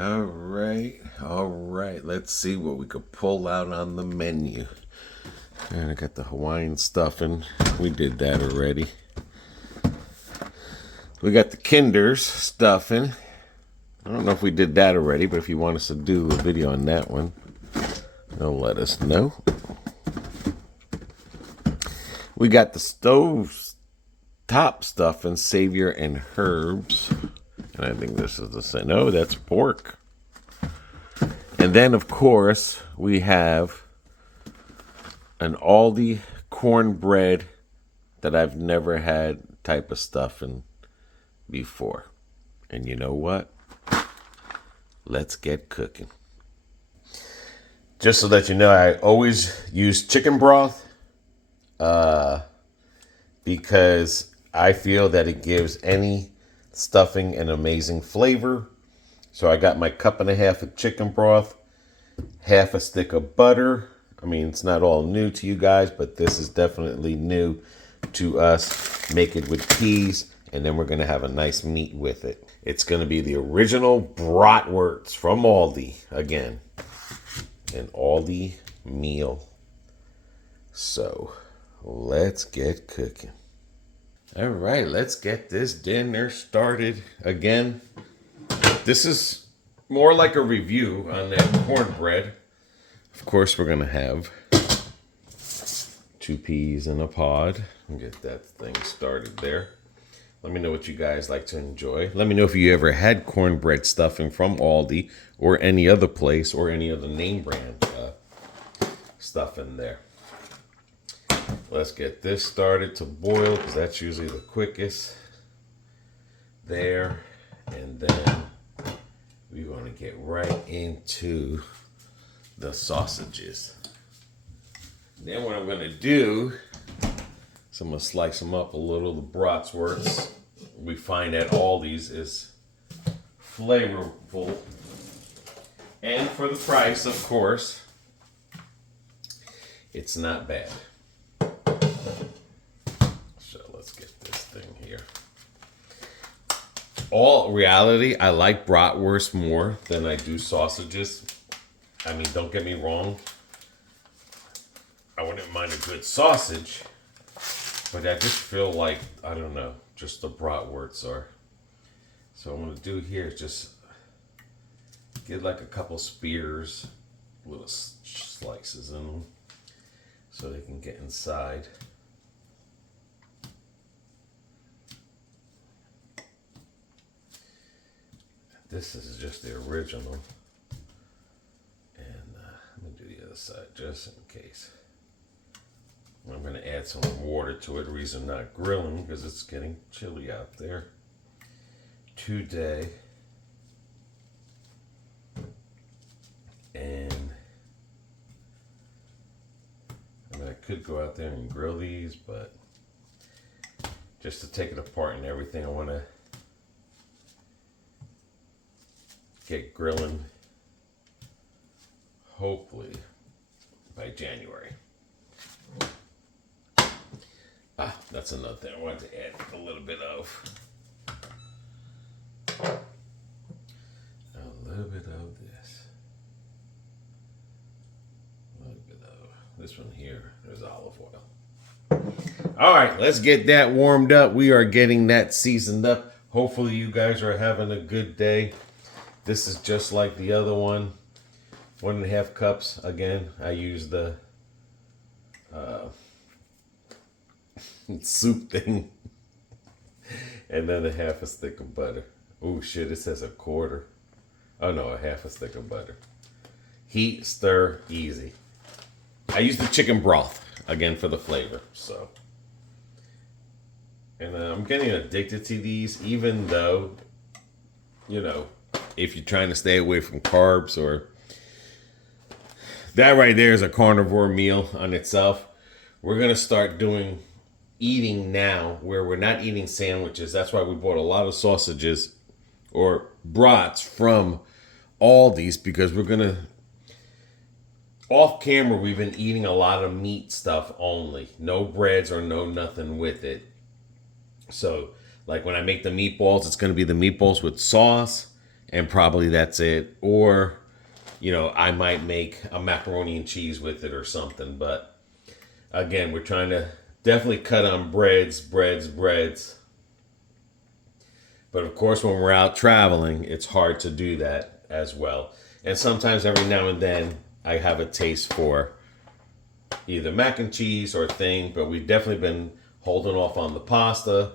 All right. Let's see what we could pull out on the menu. And I got the Hawaiian stuffing. We did that already. We got the Kinder's stuffing. I don't know if we did that already, but if you want us to do a video on that one, they'll let us know. We got the stove top stuffing, Savior and Herbs. And I think this is the same. No, that's pork. And then, of course, we have an Aldi cornbread that I've never had type of stuffing before. And you know what? Let's get cooking. Just so that you know, I always use chicken broth because I feel that it gives any stuffing an amazing flavor. So I got my 1.5 cups of chicken broth, half a stick of butter. I mean, it's not all new to you guys, but this is definitely new to us. Make it with peas, and then we're going to have a nice meat with it. It's going to be the original bratwursts from Aldi. Again, an Aldi meal. So let's get cooking. All right, let's get this dinner started. Again, this is more like a review on that cornbread. Of course, we're going to have 2 peas in a pod. I'll get that thing started there. Let me know what you guys like to enjoy. Let me know if you ever had cornbread stuffing from Aldi or any other place or any other name brand stuff in there. Let's get this started to boil because that's usually the quickest. There. And then we're going to get right into the sausages. Then what I'm going to do is I'm going to slice them up a little. The bratwursts we find at Aldi's is flavorful. And for the price, of course, it's not bad. So let's get this thing here. All reality, I like bratwurst more than I do sausages. I mean, don't get me wrong. I wouldn't mind a good sausage, but I just feel like, I don't know, just the bratwursts are. So what I'm going to do here is just get like a couple spears, little slices in them, so they can get inside. This is just the original. And let me do the other side just in case. I'm going to add some water to it. The reason I'm not grilling because it's getting chilly out there today. And I mean, I could go out there and grill these, but just to take it apart and everything, I want to get grilling hopefully by January. That's another thing I wanted to add a little bit of. A little bit of this. A little bit of this one here. There's olive oil. All right, let's get that warmed up. We are getting that seasoned up. Hopefully you guys are having a good day. This is just like the other one. 1.5 cups. Again, I use the soup thing. And then a half a stick of butter. Oh shit, it says 1/4. Oh no, a half a stick of butter. Heat, stir, easy. I use the chicken broth, again, for the flavor, so. And I'm getting addicted to these, even though, you know, if you're trying to stay away from carbs or... That right there is a carnivore meal on itself. We're going to start doing eating now where we're not eating sandwiches. That's why we bought a lot of sausages or brats from Aldi's, because we're going to... Off camera, we've been eating a lot of meat stuff only. No breads or no nothing with it. So, like when I make the meatballs, it's going to be the meatballs with sauce and probably that's it. Or, you know, I might make a macaroni and cheese with it or something. But again, we're trying to definitely cut on breads. But of course, when we're out traveling, it's hard to do that as well. And sometimes every now and then I have a taste for either mac and cheese or thing, but we've definitely been holding off on the pasta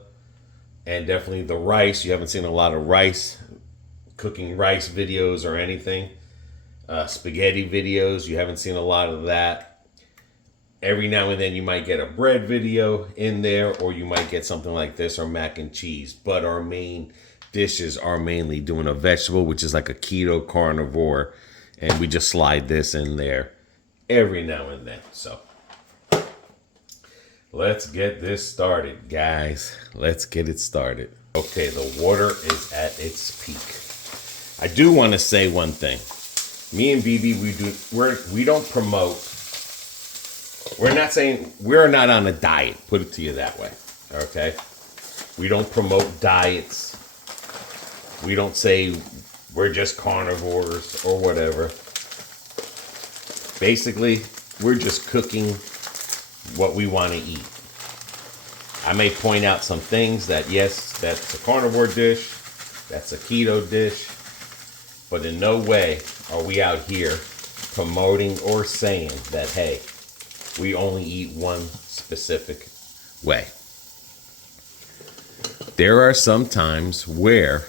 and definitely the rice. You haven't seen a lot of cooking rice videos or anything. Spaghetti videos, you haven't seen a lot of that. Every now and then you might get a bread video in there, or you might get something like this or mac and cheese. But our main dishes are mainly doing a vegetable, which is like a keto carnivore. And we just slide this in there every now and then. So let's get this started, guys. Let's get it started. Okay, the water is at its peak. I do want to say one thing. Me and BB, we don't promote. We're not saying we're not on a diet. Put it to you that way. Okay? We don't promote diets. We don't say we're just carnivores or whatever. Basically, we're just cooking what we want to eat. I may point out some things that, yes, that's a carnivore dish, that's a keto dish, but in no way are we out here promoting or saying that, hey, we only eat one specific way. There are some times where,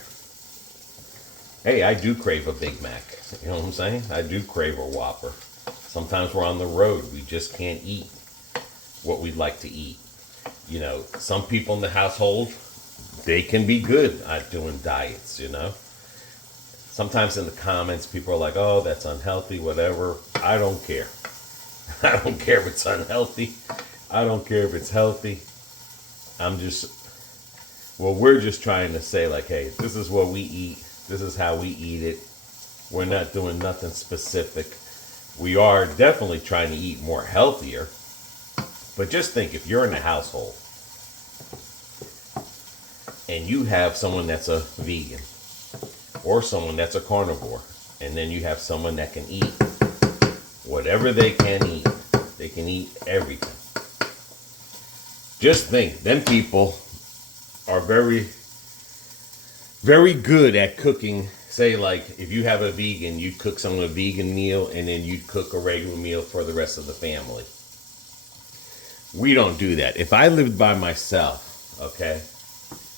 hey, I do crave a Big Mac. You know what I'm saying? I do crave a Whopper. Sometimes we're on the road. We just can't eat what we'd like to eat. You know, some people in the household, they can be good at doing diets, you know. Sometimes in the comments, people are like, oh, that's unhealthy, whatever. I don't care. I don't care if it's unhealthy. I don't care if it's healthy. We're just trying to say, like, hey, this is what we eat. This is how we eat it. We're not doing nothing specific. We are definitely trying to eat more healthier. But just think, if you're in a household and you have someone that's a vegan or someone that's a carnivore, and then you have someone that can eat whatever they can eat. They can eat everything. Just think, them people are very, very good at cooking. Say, like, if you have a vegan, you'd cook someone a vegan meal, and then you'd cook a regular meal for the rest of the family. We don't do that. If I lived by myself, okay,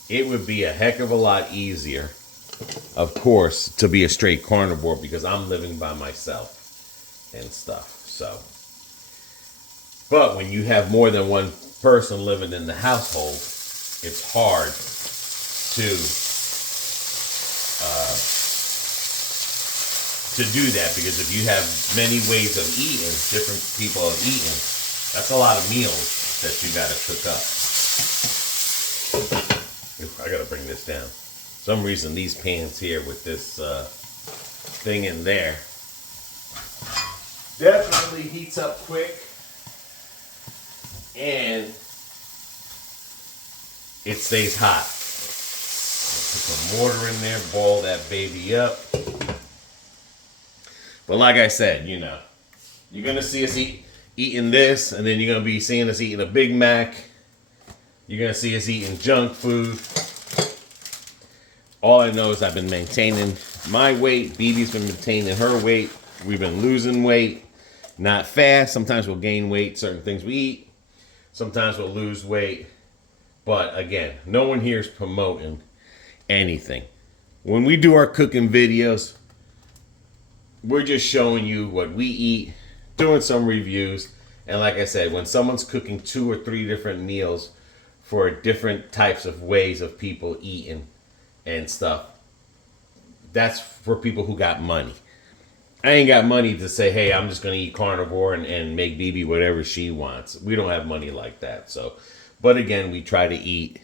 it would be a heck of a lot easier, of course, to be a straight carnivore because I'm living by myself and stuff. So, but when you have more than one person living in the household, it's hard to do that, because if you have many ways of eating, different people are eating, that's a lot of meals that you got to cook up. I got to bring this down. For some reason, these pans here with this thing in there definitely heats up quick, and it stays hot. Put some water in there, boil that baby up. But like I said, you know, you're going to see us eating this, and then you're going to be seeing us eating a Big Mac. You're going to see us eating junk food. All I know is I've been maintaining my weight. BB's been maintaining her weight. We've been losing weight. Not fast. Sometimes we'll gain weight, certain things we eat. Sometimes we'll lose weight. But again, no one here is promoting anything. When we do our cooking videos, we're just showing you what we eat, doing some reviews. And like I said, when someone's cooking 2 or 3 different meals for different types of ways of people eating and stuff, that's for people who got money. I ain't got money to say, hey, I'm just going to eat carnivore and make BB whatever she wants. We don't have money like that. So, but again, we try to eat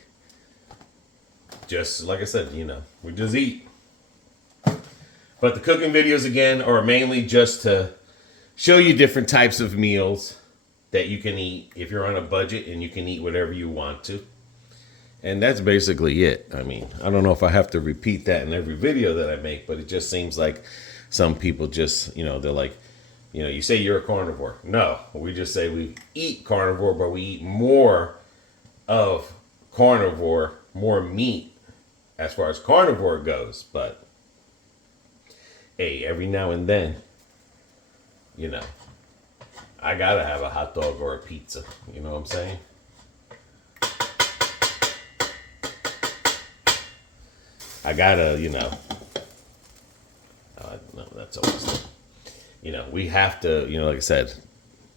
just like I said, you know, we just eat. But the cooking videos, again, are mainly just to show you different types of meals that you can eat if you're on a budget, and you can eat whatever you want to. And that's basically it. I mean, I don't know if I have to repeat that in every video that I make, but it just seems like some people just, they're like, you say you're a carnivore. No, we just say we eat carnivore, but we eat more of carnivore, more meat as far as carnivore goes. But hey, every now and then, I gotta have a hot dog or a pizza. You know what I'm saying? I gotta, no, that's always, we have to, like I said,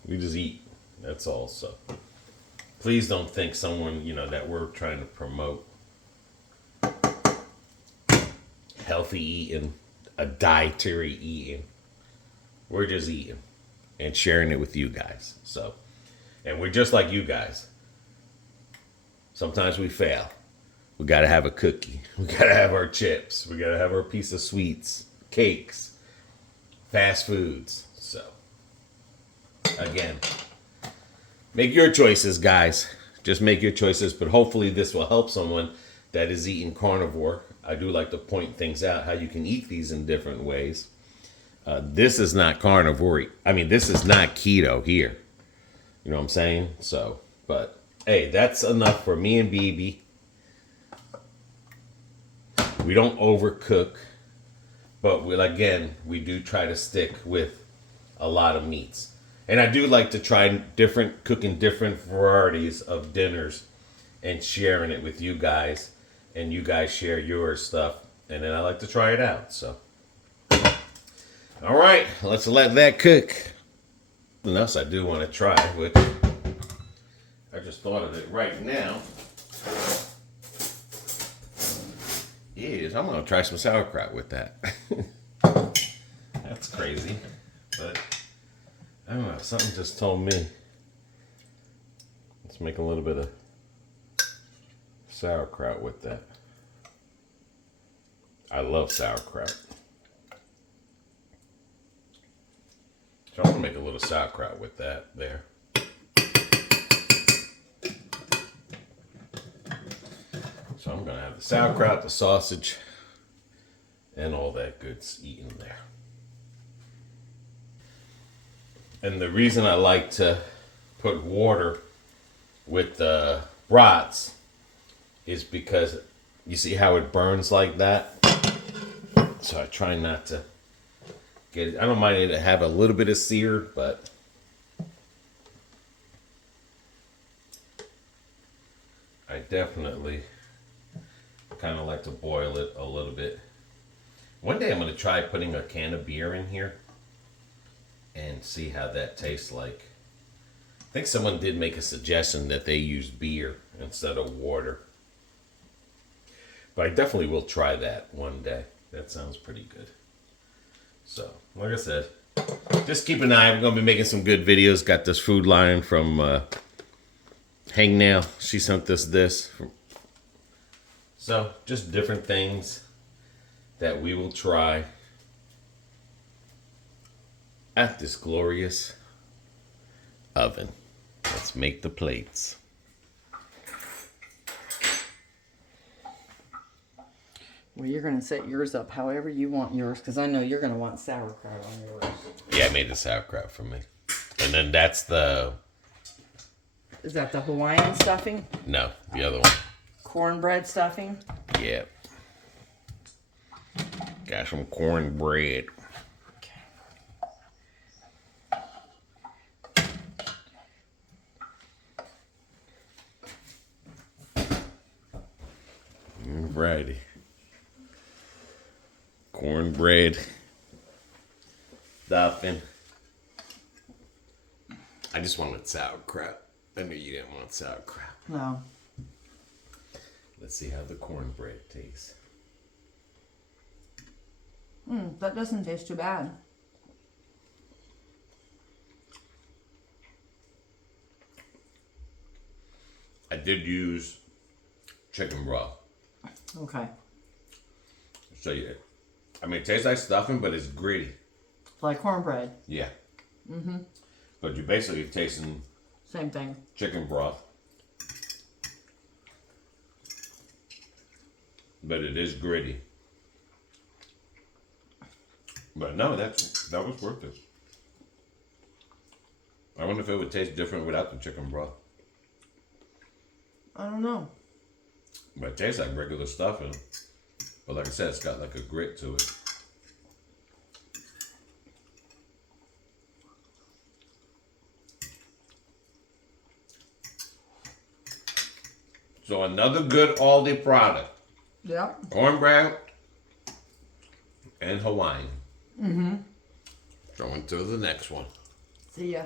we just eat. That's all. So please don't think someone, that we're trying to promote healthy eating, a dietary eating. We're just eating and sharing it with you guys. So, and we're just like you guys. Sometimes we fail. We got to have a cookie. We got to have our chips. We got to have our piece of sweets, cakes, fast foods. So, again, make your choices, guys. Just make your choices. But hopefully this will help someone that is eating carnivore. I do like to point things out, how you can eat these in different ways. This is not carnivore. I mean, this is not keto here. You know what I'm saying? So, but, hey, that's enough for me and BB. We don't overcook, but we do try to stick with a lot of meats. And I do like to try cooking different varieties of dinners and sharing it with you guys. And you guys share your stuff. And then I like to try it out. So, all right, let's let that cook. Something else I do want to try, which I just thought of it right now, is I'm going to try some sauerkraut with that. That's crazy. But I don't know. Something just told me. Let's make a little bit of sauerkraut with that. I love sauerkraut. So I'm going to make a little sauerkraut with that there. So I'm going to have the sauerkraut, the sausage, and all that good's eaten there. And the reason I like to put water with the brats is because you see how it burns like that? So I try not to get it. I don't mind it to have a little bit of sear, but I definitely kind of like to boil it a little bit. One day I'm going to try putting a can of beer in here and see how that tastes like. I think someone did make a suggestion that they use beer instead of water. But I definitely will try that one day. That sounds pretty good. So, like I said, just keep an eye. We're going to be making some good videos. Got this food line from Bighangnail. She sent us this. So, just different things that we will try at this glorious oven. Let's make the plates. Well, you're going to set yours up however you want yours, because I know you're going to want sauerkraut on yours. Yeah, I made the sauerkraut for me. And then that's the... Is that the Hawaiian stuffing? No, the other one. Cornbread stuffing? Yeah. Got some cornbread. Alrighty. Cornbread. Stuffing. I just wanted sauerkraut. I knew you didn't want sauerkraut. No. Let's see how the cornbread tastes. That doesn't taste too bad. I did use chicken broth. Okay. So yeah, I mean, it tastes like stuffing, but it's gritty. Like cornbread. Yeah. Mm-hmm. But you're basically tasting Same thing. chicken broth. but it is gritty. But no, that was worth it. I wonder if it would taste different without the chicken broth. I don't know. But it tastes like regular stuffing. But like I said, it's got like a grit to it. So another good Aldi product. Yep. Cornbread and Hawaiian. Mm-hmm. Going to the next one. See ya.